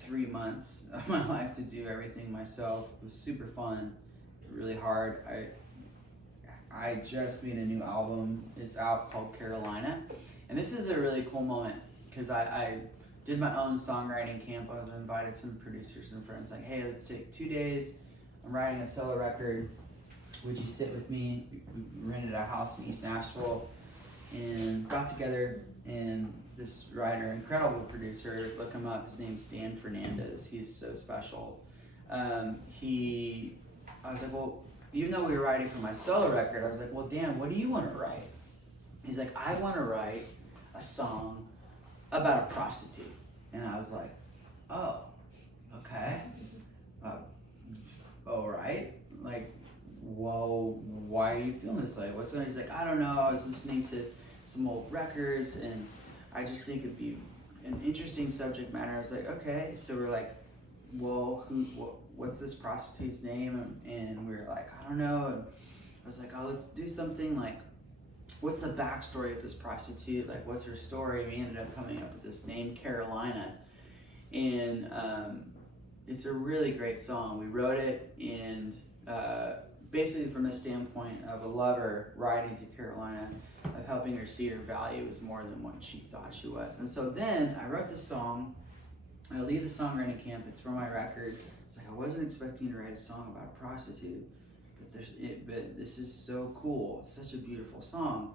3 months of my life to do everything myself. It was super fun, really hard. I just made a new album. It's out, called Carolina, and this is a really cool moment because I did my own songwriting camp. I was invited some producers and friends like, hey, let's take 2 days. I'm writing a solo record. Would you sit with me? We rented a house in East Nashville and got together, and this writer, incredible producer, look him up, his name's Dan Fernandez. He's so special. I was like, well, even though we were writing for my solo record, I was like, well, Dan, what do you want to write? He's like, I want to write a song about a prostitute. And I was like, oh, okay. All right. Like, well, why are you feeling this way? What's going on? He's like, I don't know. I was listening to some old records and I just think it'd be an interesting subject matter. I was like, okay. So we're like, well, what's this prostitute's name? And we were like, I don't know. And I was like, oh, let's do something like, what's the backstory of this prostitute? Like, what's her story? We ended up coming up with this name, Carolina. And it's a really great song. We wrote it and basically from the standpoint of a lover riding to Carolina, of helping her see her value is more than what she thought she was. And so then I wrote this song. I leave the songwriting camp. It's for my record. It's like I wasn't expecting to write a song about a prostitute, but this is so cool. It's such a beautiful song.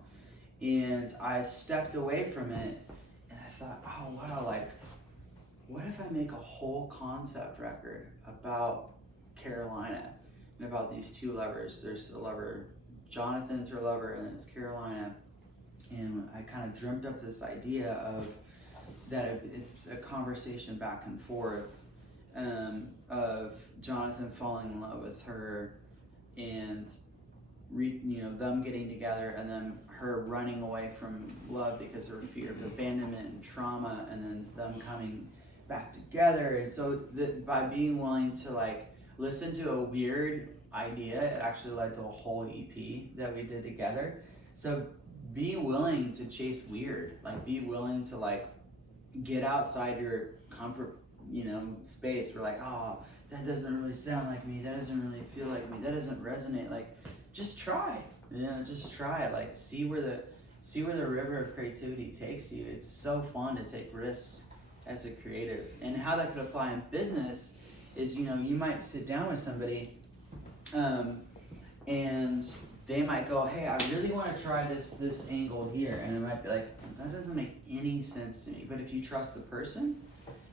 And I stepped away from it and I thought, oh wow, like what if I make a whole concept record about Carolina and about these two lovers? There's a lover, Jonathan's her lover, and then it's Carolina. And I kind of dreamt up this idea of that it's a conversation back and forth of Jonathan falling in love with her and them getting together, and then her running away from love because of her fear of abandonment and trauma, and then them coming back together. And so by being willing to like listen to a weird idea, it actually led to a whole EP that we did together. So be willing to chase weird, like be willing to like get outside your comfort, space. We're like, oh, that doesn't really sound like me, that doesn't really feel like me, that doesn't resonate. Like just try, just try it. Like see where the river of creativity takes you. It's so fun to take risks as a creative. And how that could apply in business is, you might sit down with somebody and they might go, hey, I really want to try this angle here. And it might be like, that doesn't make any sense to me. But if you trust the person,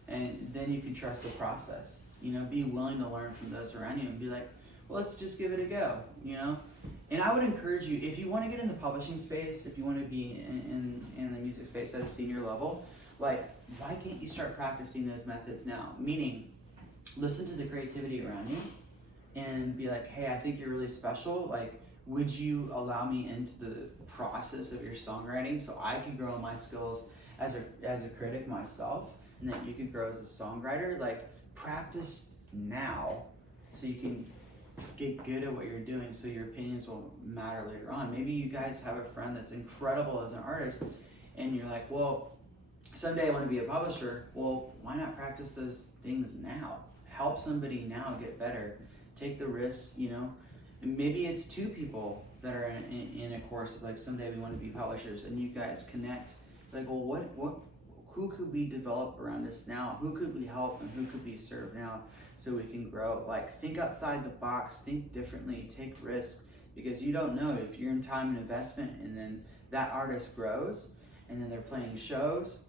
and then you can trust the process. Be willing to learn from those around you and be like, well, let's just give it a go, And I would encourage you, if you want to get in the publishing space, if you want to be in the music space at a senior level, like, why can't you start practicing those methods now? Meaning, listen to the creativity around you and be like, hey, I think you're really special. Like, would you allow me into the process of your songwriting so I can grow my skills as a critic myself, and that you could grow as a songwriter? Like, practice now so you can get good at what you're doing, so your opinions will matter later on. Maybe you guys have a friend that's incredible as an artist and you're like, well, someday I want to be a publisher. Well, why not practice those things now? Help somebody now get better. Take the risk, And maybe it's two people that are in a course, like someday we want to be publishers, and you guys connect. Like, well, who could we develop around us now? Who could we help and who could we serve now so we can grow? Like, think outside the box, think differently, take risks, because you don't know if you're in time and investment, and then that artist grows, and then they're playing shows,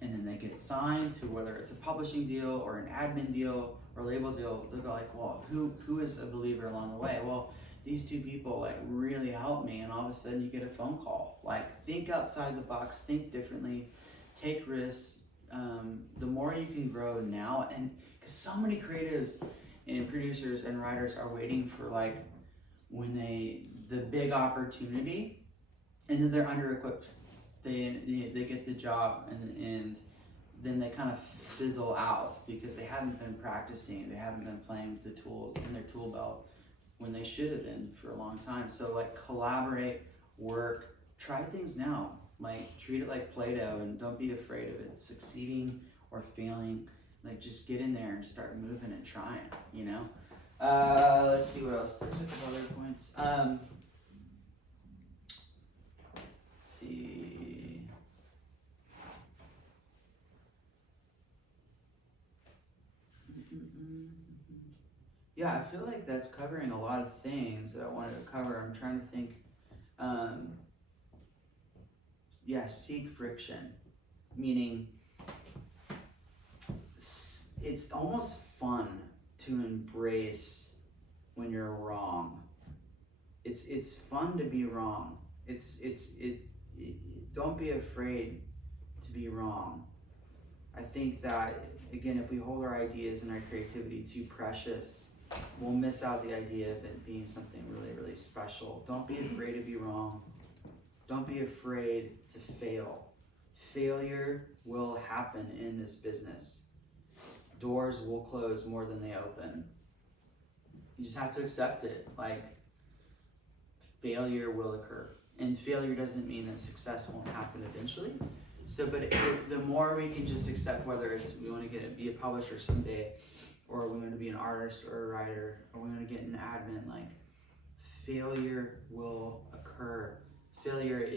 and then they get signed to whether it's a publishing deal or an admin deal or label deal. They'll go like, well, who is a believer along the way? Well, these two people like really helped me, and all of a sudden you get a phone call. Like, think outside the box, think differently, take risks. The more you can grow now, and because so many creatives and producers and writers are waiting for like when the big opportunity, and then they're under-equipped. They get the job and then they kind of fizzle out because they haven't been practicing, they haven't been playing with the tools in their tool belt when they should have been for a long time. So like, collaborate, work, try things now. Like, treat it like Play-Doh and don't be afraid of it succeeding or failing. Like, just get in there and start moving and trying, Let's see what else. There's a couple other points. Let's see. Yeah, I feel like that's covering a lot of things that I wanted to cover. I'm trying to think. Seek friction, meaning it's almost fun to embrace when you're wrong. It's fun to be wrong. Don't be afraid to be wrong. I think that, again, if we hold our ideas and our creativity too precious, we'll miss out the idea of it being something really, really special. Don't be afraid to be wrong. Don't be afraid to fail. Failure will happen in this business. Doors will close more than they open. You just have to accept it. Like, failure will occur. And failure doesn't mean that success won't happen eventually. So, but the more we can just accept, whether it's we want to be a publisher someday, or we want to be an artist or a writer, or we want to get an admin, like failure will occur. Failure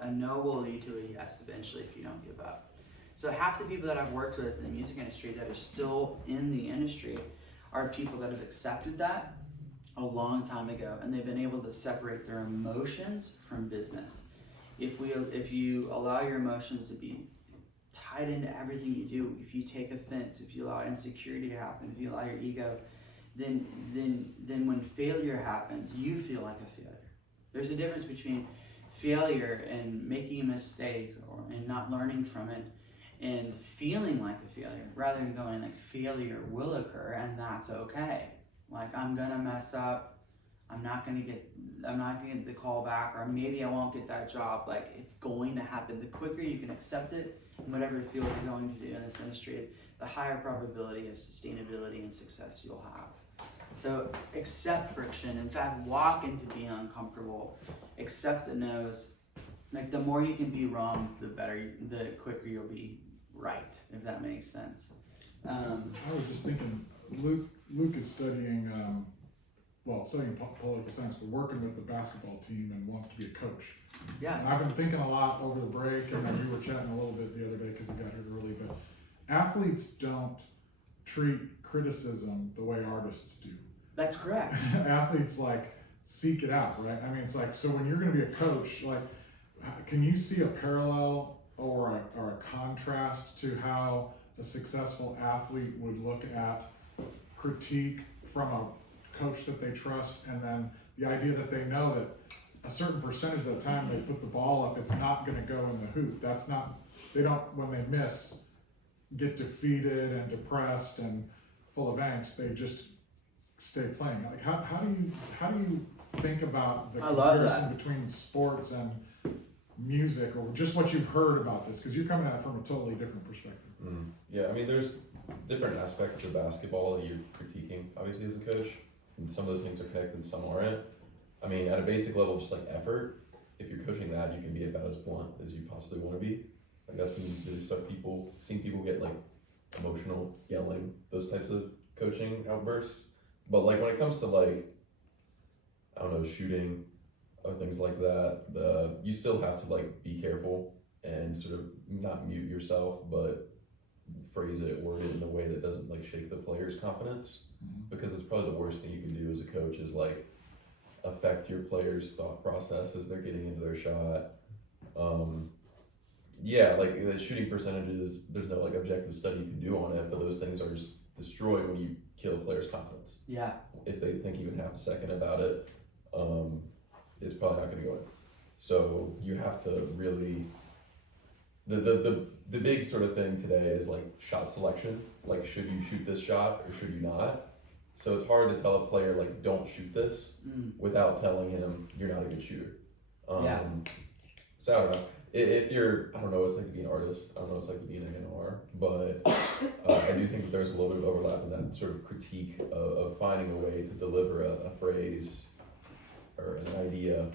a no will lead to a yes eventually if you don't give up. So half the people that I've worked with in the music industry that are still in the industry are people that have accepted that a long time ago, and they've been able to separate their emotions from business. If you allow your emotions to be tied into everything you do, if you take offense, if you allow insecurity to happen, if you allow your ego, then when failure happens, you feel like a failure. There's a difference between failure and making a mistake and not learning from it, and feeling like a failure, rather than going like failure will occur and that's okay. Like I'm gonna mess up, I'm not gonna get the call back, or maybe I won't get that job. Like it's going to happen. The quicker you can accept it in whatever field you're going to do in this industry, the higher probability of sustainability and success you'll have. So accept friction. In fact, walk into being uncomfortable. Accept the no's. Like the more you can be wrong, the quicker you'll be right, if that makes sense. I was just thinking, Luke is studying, studying political science, but working with the basketball team and wants to be a coach. Yeah. And I've been thinking a lot over the break, and then we were chatting a little bit the other day because he got here early, but athletes don't treat criticism the way artists do. That's correct. Athletes like seek it out, right? I mean, it's like, so when you're going to be a coach, like, can you see a parallel or a contrast to how a successful athlete would look at critique from a coach that they trust, and then the idea that they know that a certain percentage of the time they put the ball up, it's not going to go in the hoop. That's not, they don't, when they miss, get defeated and depressed and full of angst. They just stay playing. Like how do you think about the comparison between sports and music, or just what you've heard about this? Because you're coming at it from a totally different perspective. Yeah, I mean, there's different aspects of basketball that you're critiquing, obviously, as a coach, and some of those things are connected and some aren't. I mean, at a basic level, just like effort, if you're coaching that, you can be about as blunt as you possibly want to be. Like that's when you really start seeing people get like emotional, yelling, those types of coaching outbursts. But like when it comes to like, I don't know, shooting or things like that, you still have to like be careful and sort of not mute yourself, but phrase it, word it in a way that doesn't like shake the player's confidence, because it's probably the worst thing you can do as a coach is like affect your players' thought process as they're getting into their shot. Yeah, like the shooting percentages, there's no like objective study you can do on it, but those things are just destroyed when you kill a player's confidence. Yeah. If they think even half a second about it, it's probably not going to go in. So you have to really, the big sort of thing today is like shot selection. Like, should you shoot this shot or should you not? So it's hard to tell a player like, don't shoot this without telling him you're not a good shooter. Yeah. So I don't know. If you're, I don't know what it's like to be an artist. I don't know what it's like to be an A&R, but I do think that there's a little bit of overlap in that sort of critique of finding a way to deliver a phrase or an idea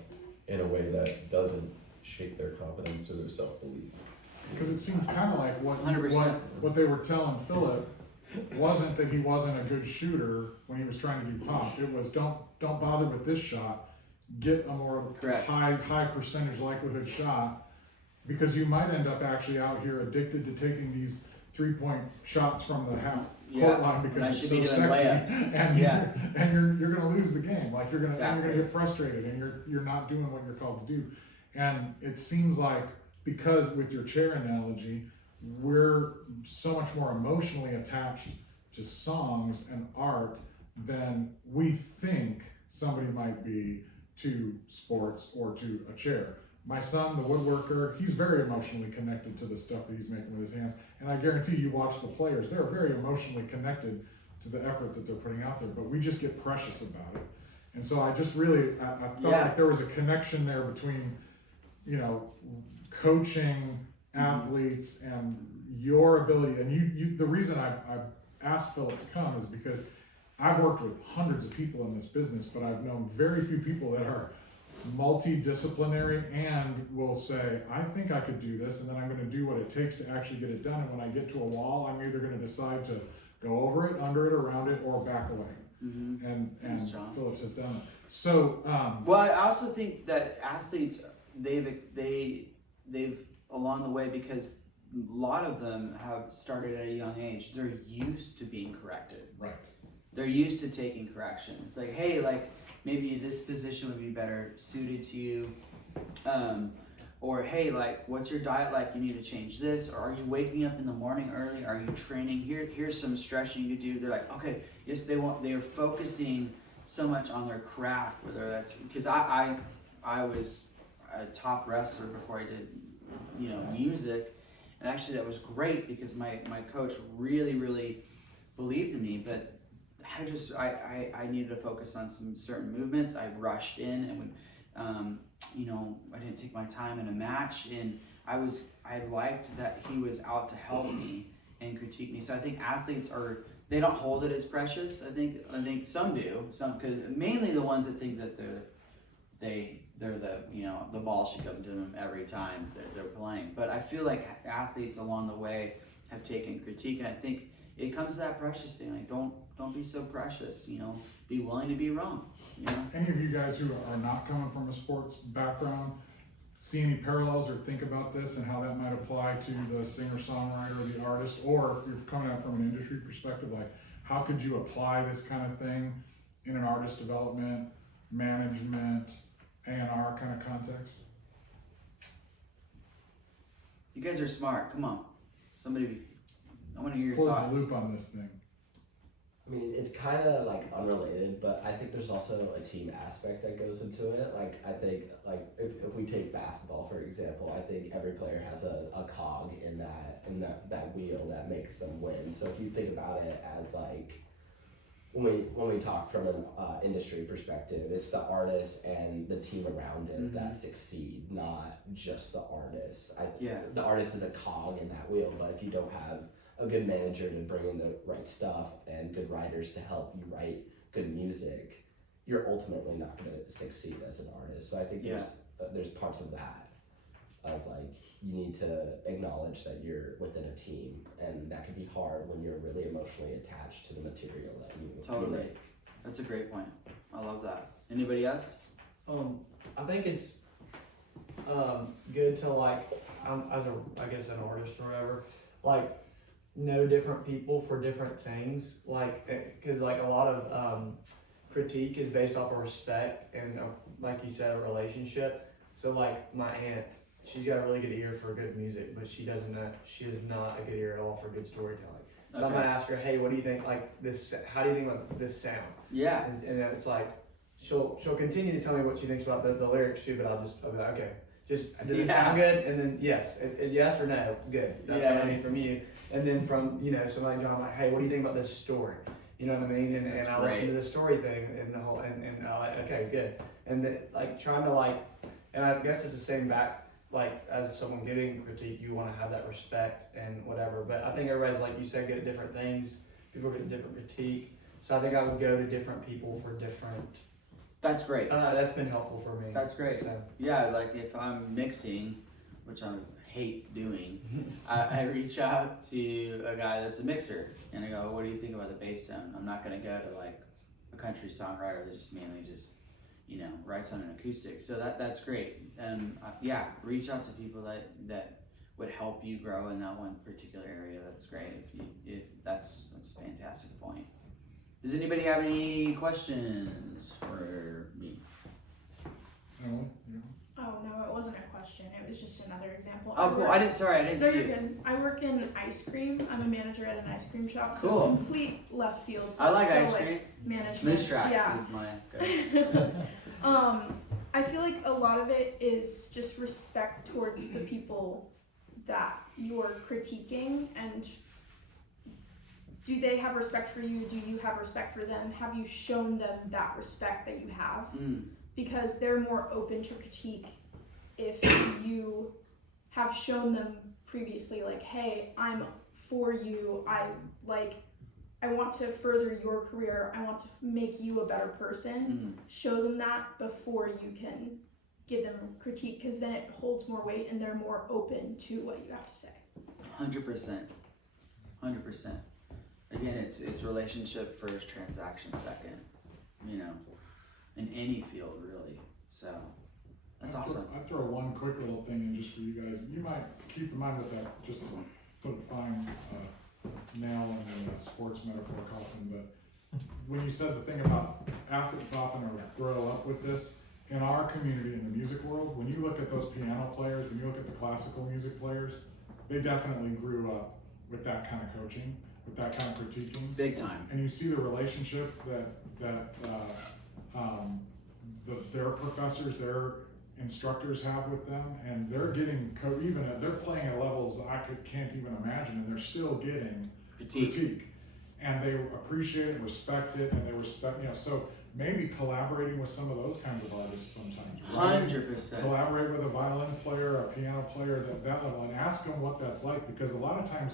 in a way that doesn't shake their confidence or their self-belief. Because it seemed kind of like what 100%. what they were telling Philip wasn't that he wasn't a good shooter when he was trying to do pop. It was don't bother with this shot. Get a more high percentage likelihood shot, because you might end up actually out here addicted to taking these 3-point shots from the half court line because it's so sexy, and you're going to lose the game. Like you're going to get frustrated, and you're not doing what you're called to do. And it seems like, because with your chair analogy, we're so much more emotionally attached to songs and art than we think somebody might be to sports or to a chair. My son, the woodworker, he's very emotionally connected to the stuff that he's making with his hands. And I guarantee you watch the players, they're very emotionally connected to the effort that they're putting out there, but we just get precious about it. And so I just really, I felt like there was a connection there between, coaching athletes and your ability. And you the reason I asked Philip to come is because I've worked with hundreds of people in this business, but I've known very few people that are multidisciplinary and will say, I think I could do this, and then I'm going to do what it takes to actually get it done. And when I get to a wall, I'm either going to decide to Go over it, under it, around it, or back away. Mm-hmm. And Thanks, John. Phillips has done it. So, Well, I also think that athletes, they've along the way, because a lot of them have started at a young age, they're used to being corrected. right. They're used to taking correction. It's like, hey, like maybe this position would be better suited to you. Or hey, like what's your diet like? You need to change this. Or are you waking up in the morning early? Are you training? Here's some stretching you could do. They're like, okay, yes, they're focusing so much on their craft, whether that's because I was a top wrestler before I did, music. And actually that was great because my coach really believed in me, but I needed to focus on some certain movements. I rushed in and would, I didn't take my time in a match, and I liked that he was out to help me and critique me. So I think athletes they don't hold it as precious. I think some do, because mainly the ones that think that they're the ball should come to them every time they're playing. But I feel like athletes along the way have taken critique, and I think it comes to that precious thing. Like don't be so precious. Be willing to be wrong. Any of you guys who are not coming from a sports background see any parallels or think about this and how that might apply to the singer-songwriter or the artist? Or if you're coming at it from an industry perspective, like how could you apply this kind of thing in an artist development, management, A&R kind of context? You guys are smart. Come on, somebody. I want to hear your Close thoughts. the loop on this thing. I mean, it's kind of like unrelated, but I think there's also a team aspect that goes into it. Like, I think, like, if we take basketball, for example, I think every player has a cog in that wheel that makes them win. So if you think about it as like, when we talk from an industry perspective, it's the artist and the team around it that succeed, not just the artist. The artist is a cog in that wheel, but if you don't have a good manager to bring in the right stuff and good writers to help you write good music, you're ultimately not going to succeed as an artist. So I think there's parts of that, of like, you need to acknowledge that you're within a team, and that can be hard when you're really emotionally attached to the material that you make. That's a great point. I love that. Anybody else? I think it's good to like, as an artist or whatever, like know different people for different things, like because like a lot of critique is based off of respect and like you said, a relationship. So like my aunt, she's got a really good ear for good music, but she is not a good ear at all for good storytelling. So I'm gonna ask her, hey, what do you think, like this, how do you think about this sound? Yeah. And it's like she'll continue to tell me what she thinks about the lyrics too, but I'll be like, okay, just does it sound good? And then yes or no, good. That's what I need from you. And then from somebody like John, I'm like, hey, what do you think about this story? You know what I mean? And I listen to the story thing and the whole and I like, okay, good. And then like trying to like, and I guess it's the same back, like as someone giving critique, you want to have that respect and whatever. But I think everybody's, like you said, good at different things. People get different critique. So I think I would go to different people for different. That's great. That's been helpful for me. That's great. So. Yeah, like if I'm mixing, which I hate doing, I reach out to a guy that's a mixer and I go, what do you think about the bass tone? I'm not going to go to like a country songwriter that just mainly just writes on an acoustic. So that's great. And reach out to people that would help you grow in that one particular area. That's great. If that's a fantastic point. Does anybody have any questions for me? No? Oh no, it wasn't a question. It was just another example. Oh, cool. I didn't see No, you. you're good. I work in ice cream. I'm a manager at an ice cream shop. So Cool. complete left field. I like still, ice cream. Management. Moose tracks Yeah. is my go. I feel like a lot of it is just respect towards the people that you're critiquing, and do they have respect for you? Do you have respect for them? Have you shown them that respect that you have? Because they're more open to critique if you have shown them previously, like, hey, I'm for you. I want to further your career. I want to make you a better person. Show them that before you can give them critique, because then it holds more weight and they're more open to what you have to say. 100%. again, it's relationship first, transaction second. You know, in any field really. So that's awesome. I throw one quick little thing in just for you guys. You might keep in mind with that, just to put a fine nail in the sports metaphor coffin, but when you said the thing about athletes often grow up with this, in our community, in the music world, when you look at those piano players, when you look at the classical music players, they definitely grew up with that kind of coaching, with that kind of critiquing. Big time. And you see the relationship that their professors, their instructors have with them, and they're getting they're playing at levels can't even imagine, and they're still getting critique. And they appreciate it, respect it, and they respect, so maybe collaborating with some of those kinds of artists sometimes. 100%. Collaborate with a violin player, a piano player at that level, and ask them what that's like, because a lot of times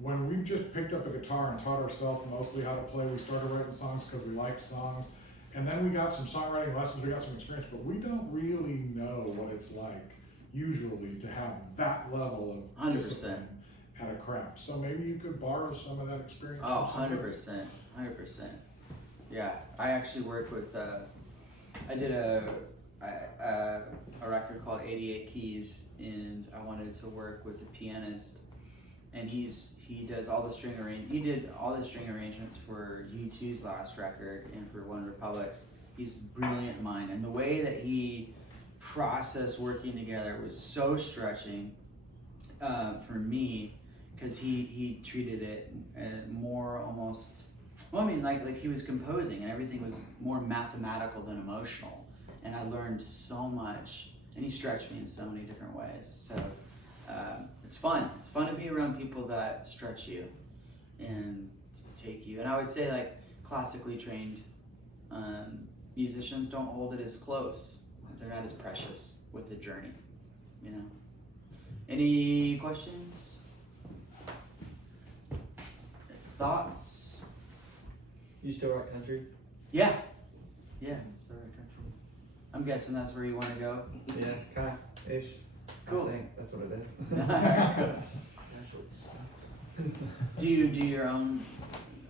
when we've just picked up a guitar and taught ourselves mostly how to play, we started writing songs because we liked songs, and then we got some songwriting lessons, we got some experience, but we don't really know what it's like usually to have that level of 100%. discipline at a craft. So maybe you could borrow some of that experience. Oh, from somebody. 100%. Yeah, I actually worked with, I did a record called 88 Keys, and I wanted to work with a pianist, and he does all the he did all the string arrangements for U2's last record and for One Republic's. He's a brilliant mind, and the way that he processed working together was so stretching for me, because he treated it more almost, like he was composing and everything was more mathematical than emotional, and I learned so much, and he stretched me in so many different ways. So it's fun to be around people that stretch you and take you, and I would say like classically trained musicians don't hold it as close, they're not as precious with the journey, Any questions? Thoughts? You still write country? Yeah. So country. I'm guessing that's where you want to go. Yeah, kind of ish. Cool. I think that's what it is. Do you do your own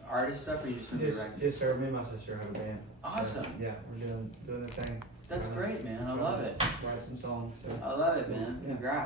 artist stuff, or you just want to Yes, direct? yes, sir. Me and my sister have a band. Awesome. So, yeah, we're doing the thing. That's Trying to- great, man. I trying love to it. Write some songs. So. I love it, man. Yeah. Congrats.